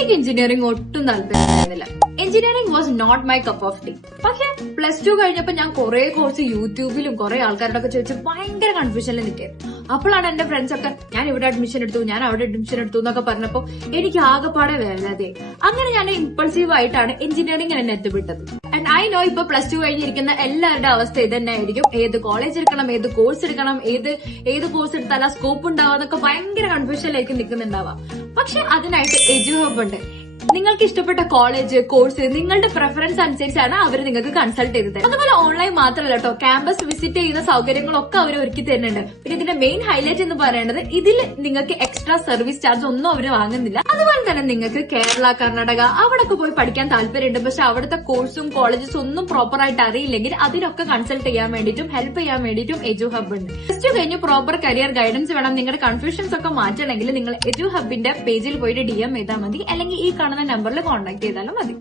എനിക്ക് എഞ്ചിനീയറിംഗ് ഒട്ടും താല്പര്യമായിരുന്നില്ല. Engineering was not my cup of tea. പക്ഷെ +2 കഴിഞ്ഞപ്പോ ഞാൻ കുറെ കോഴ്സ് യൂട്യൂബിലും കുറെ ആൾക്കാരുടെ ഒക്കെ ചോദിച്ച് ഭയങ്കര കൺഫ്യൂഷനിൽ നിൽക്കായിരുന്നു. അപ്പോഴാണ് എന്റെ ഫ്രണ്ട്സ് ഒക്കെ ഞാൻ ഇവിടെ അഡ്മിഷൻ എടുത്തു, ഞാൻ അവിടെ അഡ്മിഷൻ എടുത്തു എന്നൊക്കെ പറഞ്ഞപ്പോ എനിക്ക് ആകെപ്പാടെ വേദനതെ. അങ്ങനെ ഞാൻ ഇമ്പൾസീവ് ആയിട്ടാണ് എഞ്ചിനീയറിംഗ് എന്നെ എത്തിപ്പെട്ടത്. ആൻഡ് ഐ നോ ഇപ്പൊ +2 കഴിഞ്ഞിരിക്കുന്ന എല്ലാവരുടെ അവസ്ഥ ഇത് തന്നെ ആയിരിക്കും. ഏത് കോളേജ് എടുക്കണം, ഏത് കോഴ്സ് എടുക്കണം, ഏത് കോഴ്സ് എടുത്താൽ ആ സ്കോപ്പ് ഉണ്ടാവാന്നൊക്കെ ഭയങ്കര കൺഫ്യൂഷനിലേക്ക് നിൽക്കുന്നുണ്ടാവാം. പക്ഷെ അതിനായിട്ട് എഡ്യൂഹബ് ഉണ്ട്. നിങ്ങൾക്ക് ഇഷ്ടപ്പെട്ട കോളേജ്, കോഴ്സ് നിങ്ങളുടെ പ്രിഫറൻസ് അനുസരിച്ചാണ് അവർ നിങ്ങൾക്ക് കൺസൾട്ട് ചെയ്ത് തരുന്നത്. അതുപോലെ ഓൺലൈൻ മാത്രമല്ല കേട്ടോ, ക്യാമ്പസ് വിസിറ്റ് ചെയ്യുന്ന സൗകര്യങ്ങളൊക്കെ അവർ ഒരുക്കി തരുന്നുണ്ട്. പിന്നെ ഇതിന്റെ മെയിൻ ഹൈലൈറ്റ് എന്ന് പറയുന്നത് ഇതിൽ നിങ്ങൾക്ക് എക്സ്ട്രാ സർവീസ് ചാർജ് ഒന്നും അവർ വാങ്ങുന്നില്ല. അതുപോലെ തന്നെ നിങ്ങൾക്ക് കേരള, കർണാടക അവിടെയൊക്കെ പോയി പഠിക്കാൻ താല്പര്യമുണ്ട്. പക്ഷെ അവിടുത്തെ കോഴ്സും കോളേജസും ഒന്നും പ്രോപ്പർ ആയിട്ട് അറിയില്ലെങ്കിൽ അതിനൊക്കെ കൺസൾട്ട് ചെയ്യാൻ വേണ്ടിയിട്ടും ഹെൽപ്പ് ചെയ്യാൻ വേണ്ടിയിട്ടും എഡ്യൂഹബ് ഉണ്ട്. +2 കഴിഞ്ഞ് പ്രോപ്പർ കരിയർ ഗൈഡൻസ് വേണം. നിങ്ങളുടെ കൺഫ്യൂഷൻസ് ഒക്കെ മാറ്റണമെങ്കിൽ നിങ്ങൾ എഡ്യൂഹബിന്റെ പേജിൽ പോയിട്ട് DM ചെയ്താൽ മതി, അല്ലെങ്കിൽ ഈ കാണുന്ന നമ്പറിൽ കോൺടാക്ട് ചെയ്താലും മതി.